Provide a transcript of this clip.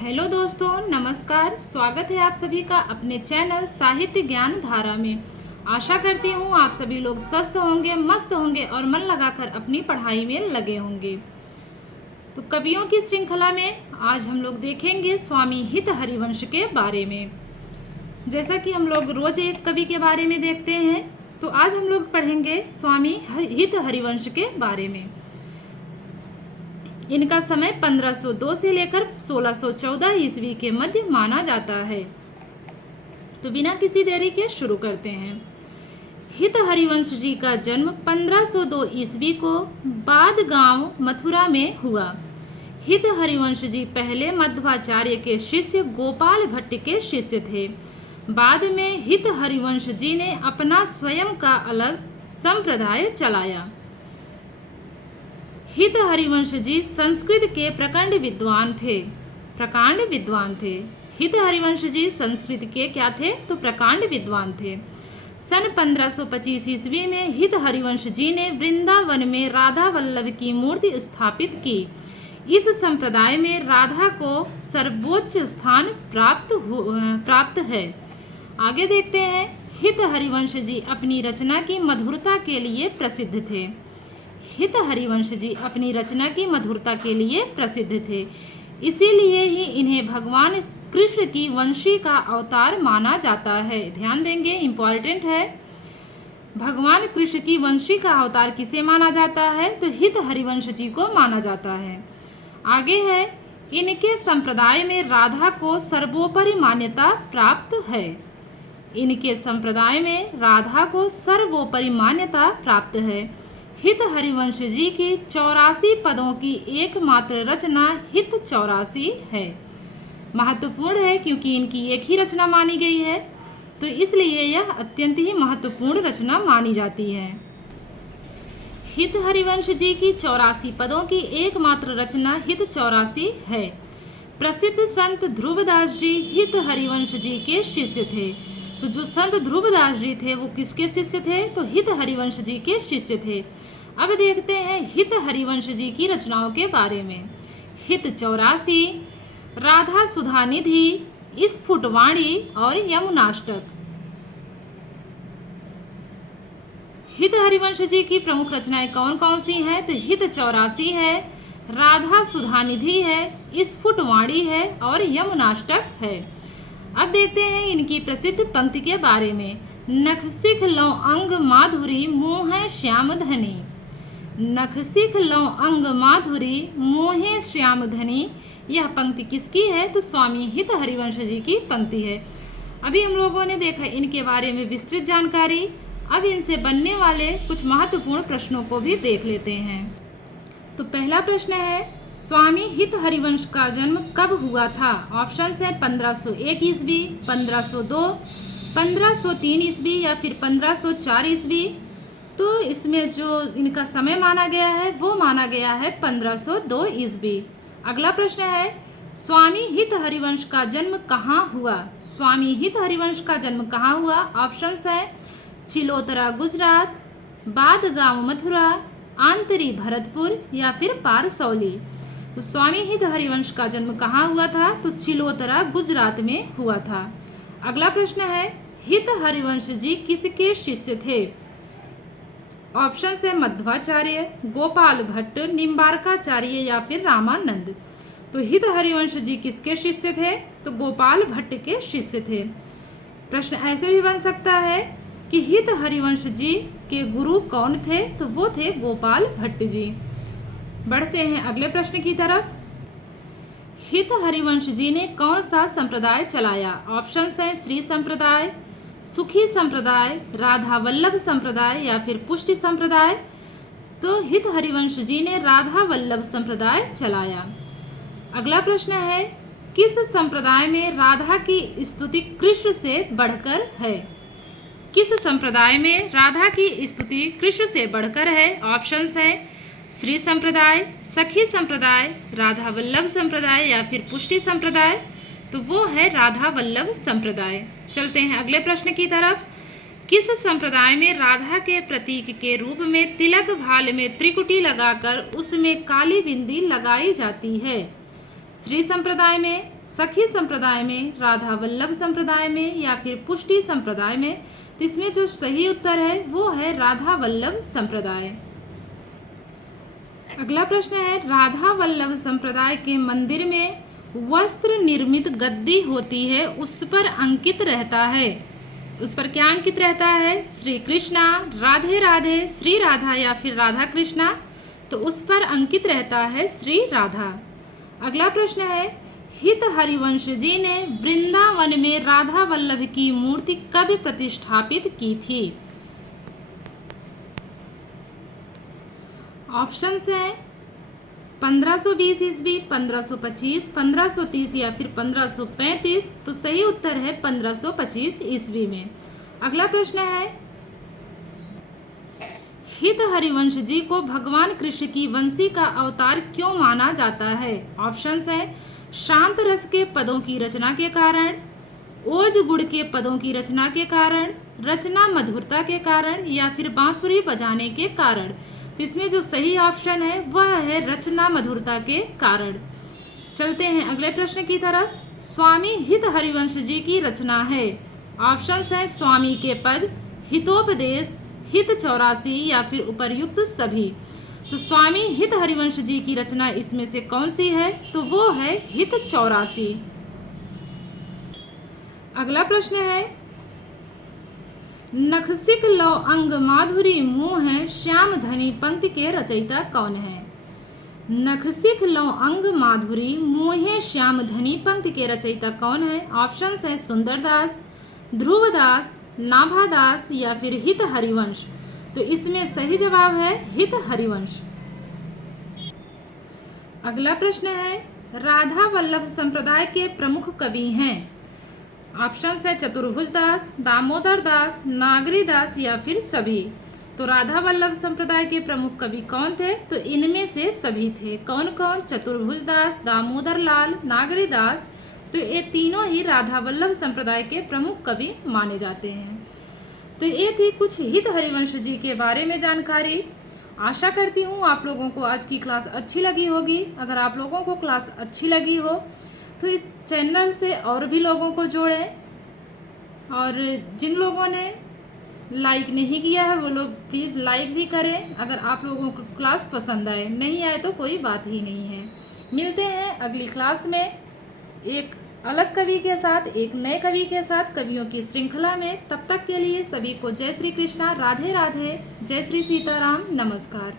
Hello दोस्तों, नमस्कार। स्वागत है आप सभी का अपने चैनल साहित्य ज्ञान धारा में। आशा करती हूँ आप सभी लोग स्वस्थ होंगे, मस्त होंगे और मन लगाकर अपनी पढ़ाई में लगे होंगे। तो कवियों की श्रृंखला में आज हम लोग देखेंगे स्वामी हित हरिवंश के बारे में। जैसा कि हम लोग रोज एक कवि के बारे में देखते हैं, तो आज हम लोग पढ़ेंगे स्वामी हित हरिवंश के बारे में। इनका समय 1502 से लेकर 1614 ईस्वी के मध्य माना जाता है। तो बिना किसी देरी के शुरू करते हैं। हित हरिवंश जी का जन्म 1502 ईस्वी को बाद गांव मथुरा में हुआ। हित हरिवंश जी पहले मध्वाचार्य के शिष्य गोपाल भट्ट के शिष्य थे। बाद में हित हरिवंश जी ने अपना स्वयं का अलग संप्रदाय चलाया। हित हरिवंश जी संस्कृत के प्रकांड विद्वान थे। हित हरिवंश जी संस्कृत के क्या थे? तो प्रकांड विद्वान थे। सन 1525 ईस्वी में हित हरिवंश जी ने वृंदावन में राधा वल्लभ की मूर्ति स्थापित की। इस संप्रदाय में राधा को सर्वोच्च स्थान प्राप्त है। आगे देखते हैं। हित हरिवंश जी अपनी रचना की मधुरता के लिए प्रसिद्ध थे। हित हरिवंश जी अपनी रचना की मधुरता के लिए प्रसिद्ध थे। इसीलिए ही इन्हें भगवान कृष्ण की वंशी का अवतार माना जाता है। ध्यान देंगे, इम्पॉर्टेंट है। भगवान कृष्ण की वंशी का अवतार किसे माना जाता है? तो हित हरिवंश जी को माना जाता है। आगे है, इनके संप्रदाय में राधा को सर्वोपरि मान्यता प्राप्त है। इनके संप्रदाय में राधा को सर्वोपरि मान्यता प्राप्त है। हित हरिवंश जी की 84 पदों की एकमात्र रचना हित 84 है। महत्वपूर्ण है क्योंकि इनकी एक ही रचना मानी गई है, तो इसलिए यह अत्यंत ही महत्वपूर्ण रचना मानी जाती है। हित हरिवंश जी की 84 पदों की एकमात्र रचना हित 84 है। प्रसिद्ध संत ध्रुवदास जी हित हरिवंश जी के शिष्य थे। तो जो संत ध्रुवदास जी थे वो किसके शिष्य थे? तो हित हरिवंश जी के शिष्य थे। अब देखते हैं हित हरिवंश जी की रचनाओं के बारे में। हित 84, राधा सुधा निधि, स्फुटवाणी और यमुनाष्टक। हित हरिवंश जी की प्रमुख रचनाएं कौन कौन सी हैं? तो हित 84 है, राधा सुधा निधि है, स्फुटवाणी है और यमुनाष्टक है। अब देखते हैं इनकी प्रसिद्ध पंक्ति के बारे में। नख सिख लो अंग माधुरी मोह श्याम धनी। नख सिख लो अंग माधुरी मोहे श्याम धनी। यह पंक्ति किसकी है? तो स्वामी हित हरिवंश जी की पंक्ति है। अभी हम लोगों ने देखा इनके बारे में विस्तृत जानकारी। अब इनसे बनने वाले कुछ महत्वपूर्ण प्रश्नों को भी देख लेते हैं। तो पहला प्रश्न है, स्वामी हित हरिवंश का जन्म कब हुआ था? ऑप्शन है 1501 ईस्वी, 1502, 1503 ईस्वी या फिर 1504 ईस्वी। तो इसमें जो इनका समय माना गया है वो माना गया है 1502 ईस्वी। अगला प्रश्न है, स्वामी हित हरिवंश का जन्म कहाँ हुआ? स्वामी हित हरिवंश का जन्म कहाँ हुआ? ऑप्शंस है चिलोतरा गुजरात, बाद गांव मथुरा, आंतरी भरतपुर या फिर पारसौली। तो स्वामी हित हरिवंश का जन्म कहाँ हुआ था? तो चिलोतरा गुजरात में हुआ था। अगला प्रश्न है, हित हरिवंश जी किसके शिष्य थे? ऑप्शन है मध्वाचार्य, गोपाल भट्ट, निम्बारकाचार्य या फिर रामानंद। तो हित हरिवंश जी किसके शिष्य थे? तो गोपाल भट्ट के शिष्य थे। प्रश्न ऐसे भी बन सकता है कि हित हरिवंश जी के गुरु कौन थे? तो वो थे गोपाल भट्ट जी। बढ़ते हैं अगले प्रश्न की तरफ। हित हरिवंश जी ने कौन सा संप्रदाय चलाया? ऑप्शन है श्री संप्रदाय, सुखी संप्रदाय, राधा वल्लभ संप्रदाय या फिर पुष्टि संप्रदाय। तो हित हरिवंश जी ने राधा वल्लभ संप्रदाय चलाया। अगला प्रश्न है, किस संप्रदाय में राधा की स्तुति कृष्ण से बढ़कर है? किस संप्रदाय में राधा की स्तुति कृष्ण से बढ़कर है? ऑप्शंस है श्री संप्रदाय, सखी संप्रदाय, राधा वल्लभ संप्रदाय या फिर पुष्टि संप्रदाय। तो वो है राधा वल्लभ संप्रदाय। चलते हैं अगले प्रश्न की तरफ। किस संप्रदाय में राधा के प्रतीक के रूप में तिलक भाल में त्रिकुटी लगाकर उसमें काली बिंदी लगाई जाती है? श्री संप्रदाय में, सखी संप्रदाय में, राधा वल्लभ संप्रदाय में या फिर पुष्टि संप्रदाय में? तो इसमें जो सही उत्तर है वो है राधा वल्लभ संप्रदाय। अगला प्रश्न है, राधा वल्लभ संप्रदाय के मंदिर में वस्त्र निर्मित गद्दी होती है, उस पर अंकित रहता है, उस पर क्या अंकित रहता है? श्री कृष्णा, राधे राधे, श्री राधा या फिर राधा कृष्णा? तो उस पर अंकित रहता है श्री राधा। अगला प्रश्न है, हित हरिवंश जी ने वृंदावन में राधा वल्लभ की मूर्ति कब प्रतिष्ठापित की थी? ऑप्शंस हैं 1520 ईस्वी, 1525, 1530 या फिर 1535। तो सही उत्तर है 1525 ईस्वी में। अगला प्रश्न है, हित हरिवंश जी को भगवान कृष्ण की वंशी का अवतार क्यों माना जाता है? ऑप्शंस है शांत रस के पदों की रचना के कारण, ओज गुड़ के पदों की रचना के कारण, रचना मधुरता के कारण या फिर बांसुरी बजाने के कारण? तो इसमें जो सही ऑप्शन है वह है रचना मधुरता के कारण। चलते हैं अगले प्रश्न की तरफ। स्वामी हित हरिवंश जी की रचना है। ऑप्शंस है स्वामी के पद, हितोपदेश, हित 84 या फिर उपर्युक्त सभी। तो स्वामी हित हरिवंश जी की रचना इसमें से कौन सी है? तो वो है हित 84। अगला प्रश्न है, नखसिक लौ अंग माधुरी मोह श्याम धनी पंक्ति के रचयिता कौन है? नखसिक लौ अंग माधुरी मोहे श्याम धनी पंक्ति के रचयिता कौन है? ऑप्शंस है सुंदरदास, ध्रुवदास, नाभादास या फिर हित हरिवंश। तो इसमें सही जवाब है हित हरिवंश। अगला प्रश्न है, राधा वल्लभ संप्रदाय के प्रमुख कवि हैं। ऑप्शंस है चतुर्भुज दास, दामोदर दास, नागरी दास या फिर सभी। तो राधा वल्लभ संप्रदाय के प्रमुख कवि कौन थे? तो इनमें से सभी थे। कौन कौन? चतुर्भुज दास, दामोदर लाल, नागरी दास। तो ये तीनों ही राधा वल्लभ संप्रदाय के प्रमुख कवि माने जाते हैं। तो ये थी कुछ हित हरिवंश जी के बारे में जानकारी। आशा करती हूँ आप लोगों को आज की क्लास अच्छी लगी होगी। अगर आप लोगों को क्लास अच्छी लगी हो तो इस चैनल से और भी लोगों को जोड़ें, और जिन लोगों ने लाइक नहीं किया है वो लोग प्लीज़ लाइक भी करें। अगर आप लोगों को क्लास पसंद आए, नहीं आए तो कोई बात ही नहीं है। मिलते हैं अगली क्लास में एक अलग कवि के साथ, एक नए कवि के साथ, कवियों की श्रृंखला में। तब तक के लिए सभी को जय श्री कृष्णा, राधे राधे, जय श्री सीताराम, नमस्कार।